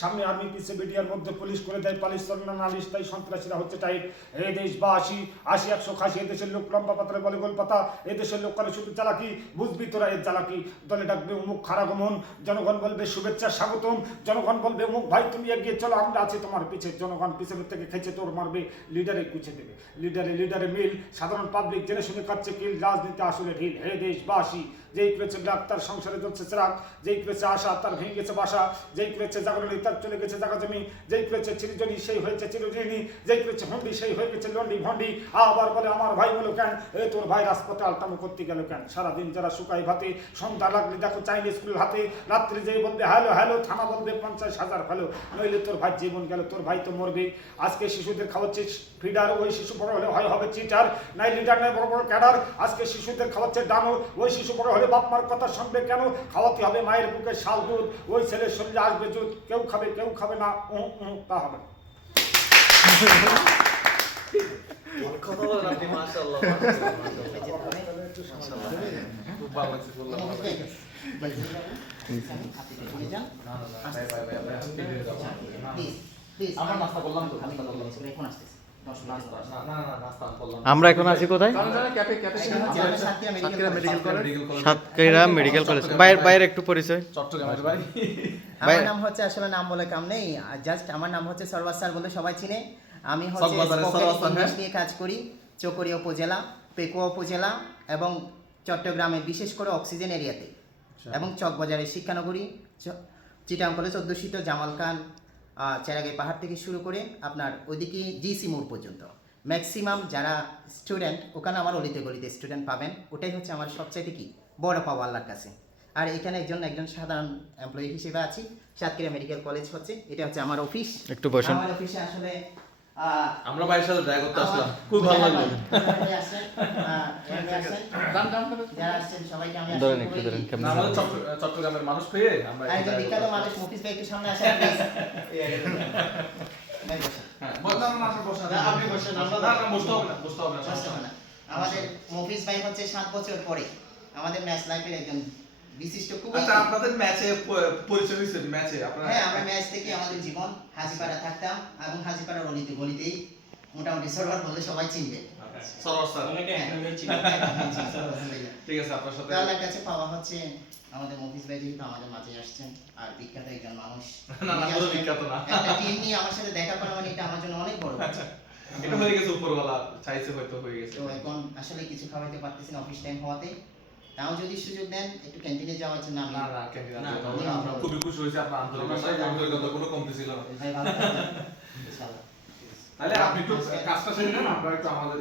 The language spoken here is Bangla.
সামনে আর্মি পিছে বিডিআর মধ্যে পুলিশ করে দেয় পালিশ চলনা নালিশ, তাই সন্ত্রাসীরা হচ্ছে টাইট। এই দেশ বা 80 100 খাসি, এদেশের লোক লম্বা পাতারে বলে গোল পাতা, এদেশের লোক করে শুধু চালাকি, বুঝবি তোরা এর চালাকি। দলে ডাকবে অমুক খারাগমন, জনগণ বলবে শুভেচ্ছা স্বাগতম, জনগণ বলবে অমুক ভাই তুমি এগিয়ে চলো আমরা আছি তোমার পিছে, জনগণ পিছনের থেকে খেচে তোর মারবে, লিডারে কুচে দেবে, লিডারে মিল, সাধারণ পাবলিক জেনে শুনে কাটছে কিল, রাজনীতি আসলে ঢিল। হে দেশবাসী, যেই করেছে ব্লাক তার সংসারে জ্বলছে চিরাগ, যেই করেছে আশা তার ভেঙে গেছে বাসা, যেই করেছে জাগরণী তার চলে গেছে জাগা জমি, যেই করেছে চিরজনী সেই হয়েছে চিরজনী, যেই করেছে হন্ডি সেই হয়ে গেছে লন্ডি ভন্ডি। আবার বলে আমার ভাই বলো কেন, এ তোর ভাই রাজপথে আলটামো করতে গেল কেন? সারাদিন যারা শুকাই ভাতে, সন্ধ্যা লাগলে দেখো চাইনিজ স্কুল হাতে, রাত্রে যেই বলবে হ্যালো হ্যালো, থানা বলবে 50,000 ফেলো, নইলে তোর ভাই জীবন গেল, তোর ভাই তো মরবে। আজকে শিশুদের খাওয়াচ্ছে ফিডার, ওই শিশু বড় হলে হয় হবে চিটার, নাই লিডার নাই বড় বড় ক্যাডার। আজকে শিশুদের খাওয়াচ্ছে ডানো, ওই শিশু বড় হলে বাপ মার কথা শুনবে কেন? খাওয়াতে হবে মায়ের বুকে শাল দুধ, ওই ছেলের শরীরে আসবে জুত, কেউ খাবে না, তা হবে না। কথা বলেন আপনি, মাশাআল্লাহ খুব ভালো লাগছে বললাম। আমরা নাস্তা করলাম তো, নাস্তা করলাম এখন আসতেছি। আমরা এখন আছি কোথায়? Satkhira medical college. বাইরে একটু পরিচয়। চট্টগ্রামের বাড়ি। আমার নাম হচ্ছে, আসলে নাম বলে কাম নেই, জাস্ট আমার নাম হচ্ছে সরওয়ার স্যার বলে সবাই চিনে। আমি হচ্ছে ইংলিশ নিয়ে কাজ করি চকরিয়া উপজেলা, পেকুয়া উপজেলা এবং চট্টগ্রামে, বিশেষ করে অক্সিজেন এরিয়াতে এবং চকবাজারের শিক্ষানগরী, চিটাং কলেজ, অধ্যুষিত জামাল খান, চেরাগাই পাহাড় থেকে শুরু করে আপনার ওইদিকে জিসি মোড় পর্যন্ত ম্যাক্সিমাম যারা স্টুডেন্ট, ওখানে আমার অলিতে গলিতে স্টুডেন্ট পাবেন। ওটাই হচ্ছে আমার সবচাইতে কি বড় পাওয়া আল্লাহর কাছে। আর এখানে একজন সাধারণ এমপ্লয়ি হিসেবে আছি। সাতক্ষীরা মেডিকেল কলেজ হচ্ছে, এটা হচ্ছে আমার অফিস। একটু বসুন। আমার অফিসে আসলে আমরা ভাইয়ের সাথে দেখা করতে আসলাম, খুব ভালো লাগলো। যারা আসছেন সবাইকে আমি ধরেন একটু ধরেন। আমাদের চট্টগ্রামের মানুষ পেয়ে আমরা একজন বিখ্যাত মানুষ মুফিস ভাই একটু সামনে আসেন প্লিজ। আপনি বসেন, বসতে হবে না। আমাদের মুফিস ভাই হচ্ছে 7 বছর পরে আমাদের ম্যাচ লাইফের একজন বিশিষ্ট, খুব আচ্ছা আপনাদের ম্যাচে পরিচয় হয়েছে, ম্যাচে আপনারা? হ্যাঁ, আমরা ম্যাচ থেকে আমাদের জীবন হাজিপাড়া থাকতাম এবং হাজিপাড়ার অলিতে গলিতেই মোটামুটি সরওয়ার বলে সবাই চিনবে। সরওয়ার স্যার অনেকে একদমই চিনে। ঠিক আছে, আপনার সাথে আল্লাহর কাছে পাওয়া হচ্ছে আমাদের মুফিস ভাই যেহেতু আমাদের মাঝে আসছেন, আর বিখ্যাত একজন মানুষ, না পুরো বিখ্যাত না, একটা টিম নিয়ে আমার সাথে দেখা করা মানে এটা আমার জন্য অনেক বড় কথা। এটা হয়ে গেছে, উপরওয়ালা চাইছে, হয়তো হয়ে গেছে। তো এখন আসলে কিছু খাওয়াইতে পারতেছি না অফিস টাইম হওয়াতে, তাও যদি সুযোগ দেন একটু ক্যান্টিনে যাওয়ার জন্য আমি না ক্যান্টিনে আমরা খুবই খুশি হয়েছি, আপনার আন্তরিকতা কোনো কমতি ছিল না। ভাই ভালো থাকবেন ইনশাআল্লাহ। তাহলে আপনি একটু কাজটা সেরে নেন, আমরা একটু আমাদের